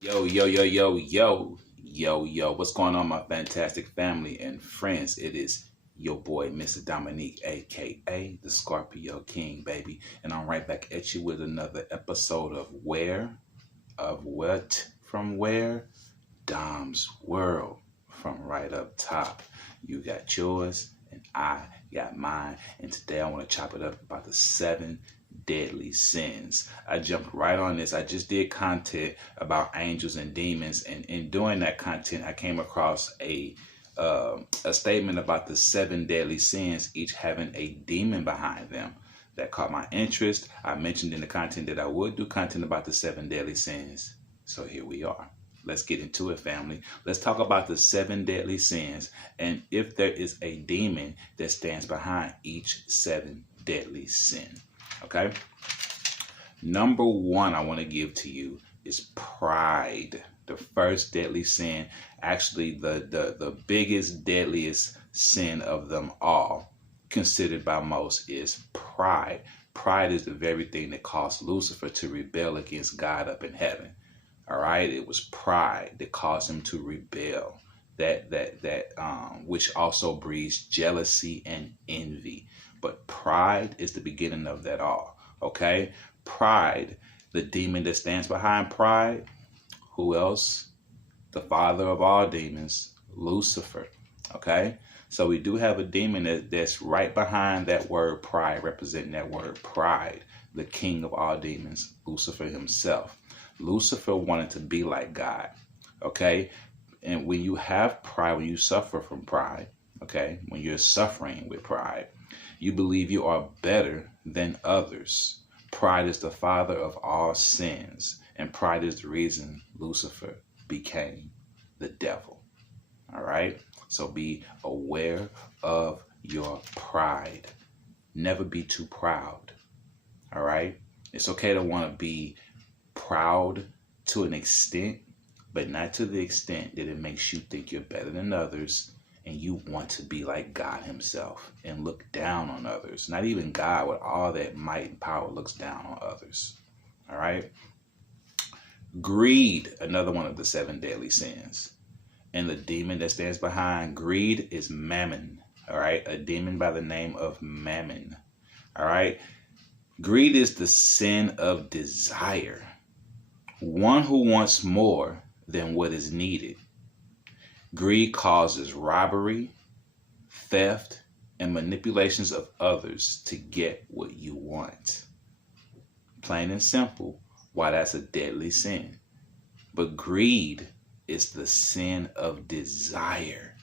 Yo, what's going on, my fantastic family and friends? It is your boy, Mr. Dominique, aka the Scorpio King, baby. And I'm right back at you with another episode of From Where? Dom's World, from right up top. You got yours, and I got mine. And today I want to chop it up about the seven deadly sins. I jumped right on this. I just did content about angels and demons, and in doing that content, I came across a statement about the seven deadly sins, each having a demon behind them. That caught my interest. I mentioned in the content that I would do content about the seven deadly sins. So here we are. Let's get into it, family. Let's talk about the seven deadly sins and if there is a demon that stands behind each seven deadly sin. Okay? Number one I want to give to you is pride. The first deadly sin, actually the biggest, deadliest sin of them all, considered by most, is pride. Pride is the very thing that caused Lucifer to rebel against God up in heaven. All right, it was pride that caused him to rebel. Which also breeds jealousy and envy. But pride is the beginning of that all. Okay, pride, the demon that stands behind pride. Who else? The father of all demons, Lucifer. Okay, so we do have a demon that's right behind that word pride, representing that word pride. The king of all demons, Lucifer himself. Lucifer wanted to be like God, okay? And when you have pride, when you suffer from pride, okay, when you're suffering with pride, you believe you are better than others. Pride is the father of all sins, and pride is the reason Lucifer became the devil, all right? So be aware of your pride. Never be too proud, all right? It's okay to want to be proud to an extent, but not to the extent that it makes you think you're better than others and you want to be like God himself and look down on others. Not even God, with all that might and power, looks down on others. All right. Greed, another one of the seven deadly sins. And the demon that stands behind greed is Mammon. All right. A demon by the name of Mammon. All right. Greed is the sin of desire. One who wants more than what is needed. Greed causes robbery, theft, and manipulations of others to get what you want. Plain and simple, why that's a deadly sin. But greed is the sin of desire.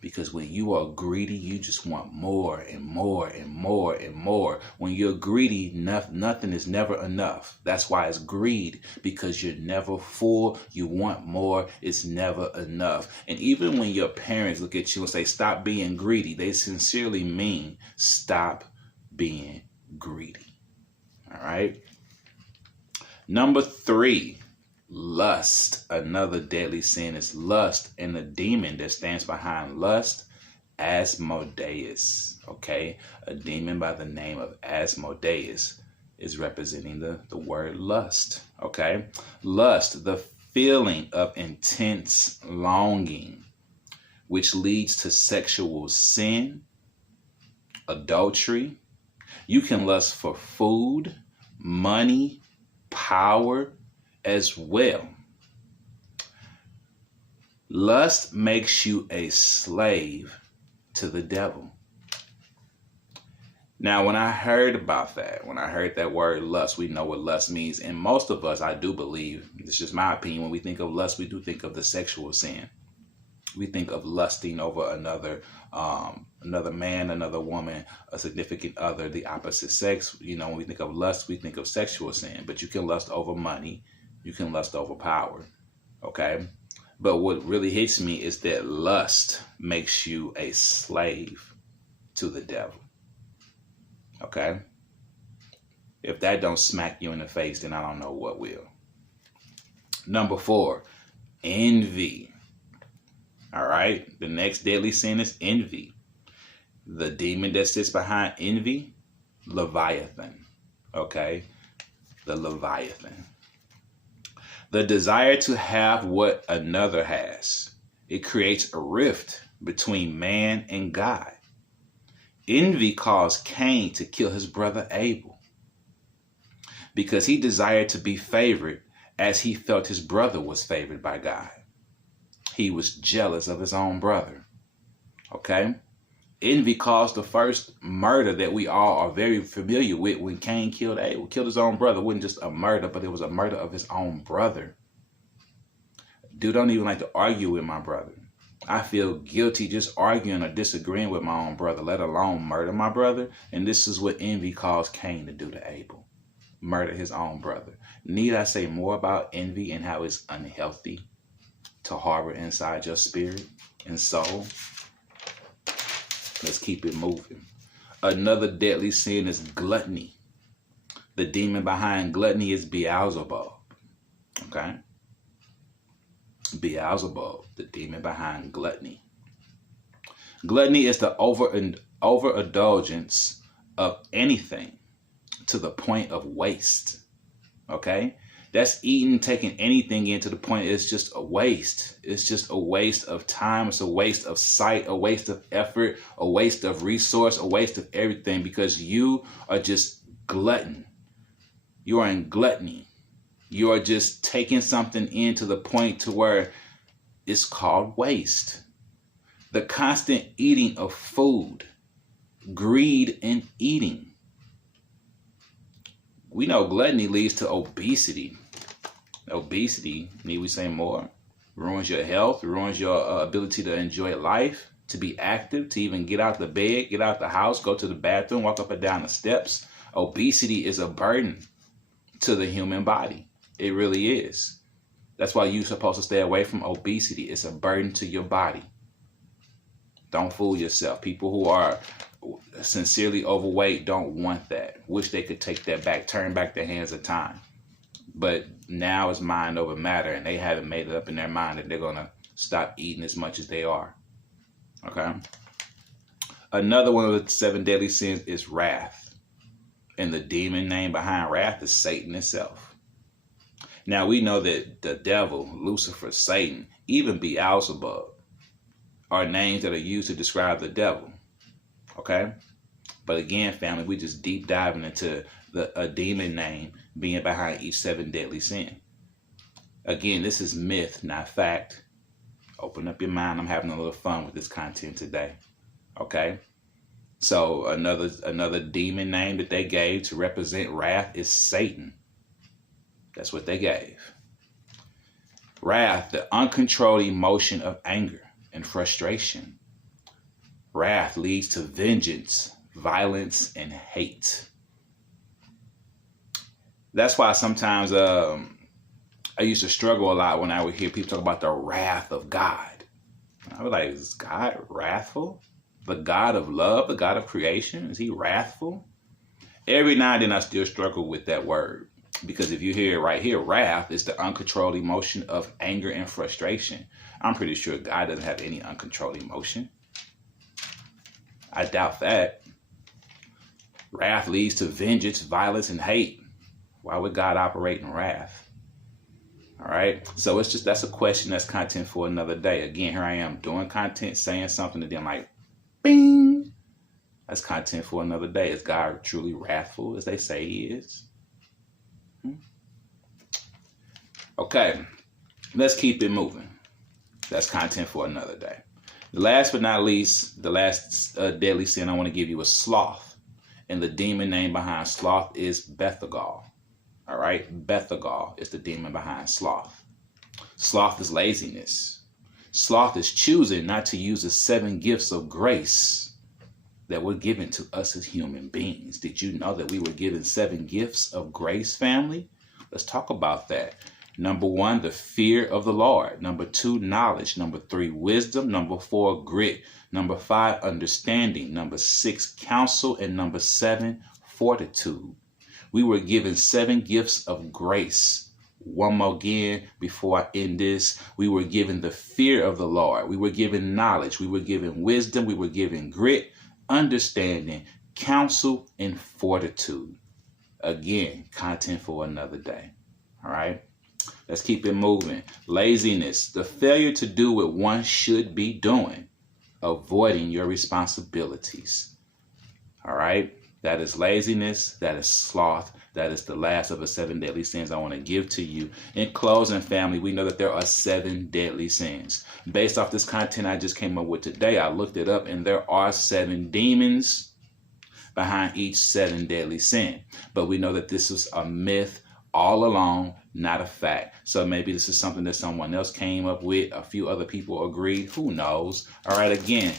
Because when you are greedy, you just want more and more and more and more. When you're greedy, nothing is never enough. That's why it's greed, because you're never full. You want more. It's never enough. And even when your parents look at you and say, stop being greedy, they sincerely mean stop being greedy. All right. Number three. Lust. Another deadly sin is lust, and the demon that stands behind lust, Asmodeus. Okay, a demon by the name of Asmodeus is representing the word lust. Okay, lust, the feeling of intense longing, which leads to sexual sin, adultery. You can lust for food, money, power, as well. Lust makes you a slave to the devil. Now, when I heard about that, when I heard that word lust, we know what lust means. And most of us, I do believe, this is just my opinion, when we think of lust, we do think of the sexual sin. We think of lusting over another man, another woman, a significant other, the opposite sex. You know, when we think of lust, we think of sexual sin. But you can lust over money. You can lust over power, okay? But what really hits me is that lust makes you a slave to the devil, okay? If that don't smack you in the face, then I don't know what will. Number four, envy, all right? The next deadly sin is envy. The demon that sits behind envy, Leviathan, okay? The Leviathan. The desire to have what another has. It creates a rift between man and God. Envy caused Cain to kill his brother Abel because he desired to be favored as he felt his brother was favored by God. He was jealous of his own brother. Okay? Envy caused the first murder that we all are very familiar with when Cain killed Abel, killed his own brother. It wasn't just a murder, but it was a murder of his own brother. Dude don't even like to argue with my brother. I feel guilty just arguing or disagreeing with my own brother, let alone murder my brother. And this is what envy caused Cain to do to Abel. Murder his own brother. Need I say more about envy and how it's unhealthy to harbor inside your spirit and soul? Let's keep it moving. Another deadly sin is gluttony. The demon behind gluttony is Beelzebub. Okay? Beelzebub, the demon behind gluttony. Gluttony is the overindulgence of anything to the point of waste. Okay? That's eating, taking anything in to the point it's just a waste. It's just a waste of time. It's a waste of sight, a waste of effort, a waste of resource, a waste of everything because you are just glutton. You are in gluttony. You are just taking something in to the point to where it's called waste. The constant eating of food, greed in eating. We know gluttony leads to obesity. Obesity, need we say more? Ruins your health, ruins your ability to enjoy life, to be active, to even get out the bed, get out the house, go to the bathroom, walk up and down the steps. Obesity is a burden to the human body. It really is. That's why you're supposed to stay away from obesity. It's a burden to your body. Don't fool yourself. People who are sincerely overweight don't want that. Wish they could take that back, turn back the hands of time. But now it's mind over matter, and they haven't made it up in their mind that they're going to stop eating as much as they are. Okay? Another one of the 7 deadly sins is wrath. And the demon name behind wrath is Satan itself. Now, we know that the devil, Lucifer, Satan, even Beelzebub are names that are used to describe the devil. Okay? But again, family, we just deep diving into a demon name being behind each 7 deadly sin. Again, this is myth, not fact. Open up your mind. I'm having a little fun with this content today. Okay? So another demon name that they gave to represent wrath is Satan. That's what they gave. Wrath, the uncontrolled emotion of anger and frustration. Wrath leads to vengeance, violence, and hate. That's why sometimes I used to struggle a lot when I would hear people talk about the wrath of God. I was like, is God wrathful? The God of love, the God of creation, is he wrathful? Every now and then I still struggle with that word. Because if you hear it right here, wrath is the uncontrolled emotion of anger and frustration. I'm pretty sure God doesn't have any uncontrolled emotion. I doubt that. Wrath leads to vengeance, violence, and hate. Why would God operate in wrath? All right. So that's a question, that's content for another day. Again, here I am doing content, saying something, and then like, bing. That's content for another day. Is God truly wrathful as they say he is? Okay, let's keep it moving. That's content for another day. Last but not least, the last deadly sin I want to give you is sloth. And the demon name behind sloth is Bethagal. All right, Bethagal is the demon behind sloth. Sloth is laziness. Sloth is choosing not to use the 7 gifts of grace that were given to us as human beings. Did you know that we were given 7 gifts of grace, family? Let's talk about that. Number 1, the fear of the Lord. Number 2, knowledge. Number 3, wisdom. Number 4, grit. Number 5, understanding. Number 6, counsel. And number 7, fortitude. We were given 7 gifts of grace. One more again before I end this. We were given the fear of the Lord. We were given knowledge. We were given wisdom. We were given grit, understanding, counsel, and fortitude. Again, content for another day. All right. Let's keep it moving. Laziness, the failure to do what one should be doing, avoiding your responsibilities. All right? That is laziness. That is sloth. That is the last of the 7 deadly sins I want to give to you. In closing, family, we know that there are 7 deadly sins. Based off this content I just came up with today, I looked it up, and there are 7 demons behind each 7 deadly sin. But we know that this is a myth all along, not a fact. So maybe this is something that someone else came up with. A few other people agreed. Who knows? All right, again,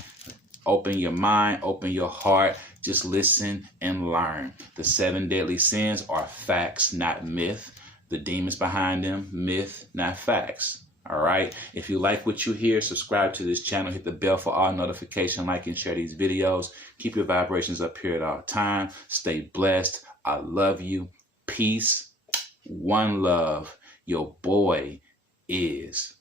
open your mind, open your heart. Just listen and learn. The 7 deadly sins are facts, not myth. The demons behind them, myth, not facts. All right. If you like what you hear, subscribe to this channel. Hit the bell for all notifications. Like and share these videos. Keep your vibrations up here at all time. Stay blessed. I love you. Peace. One love. Your boy is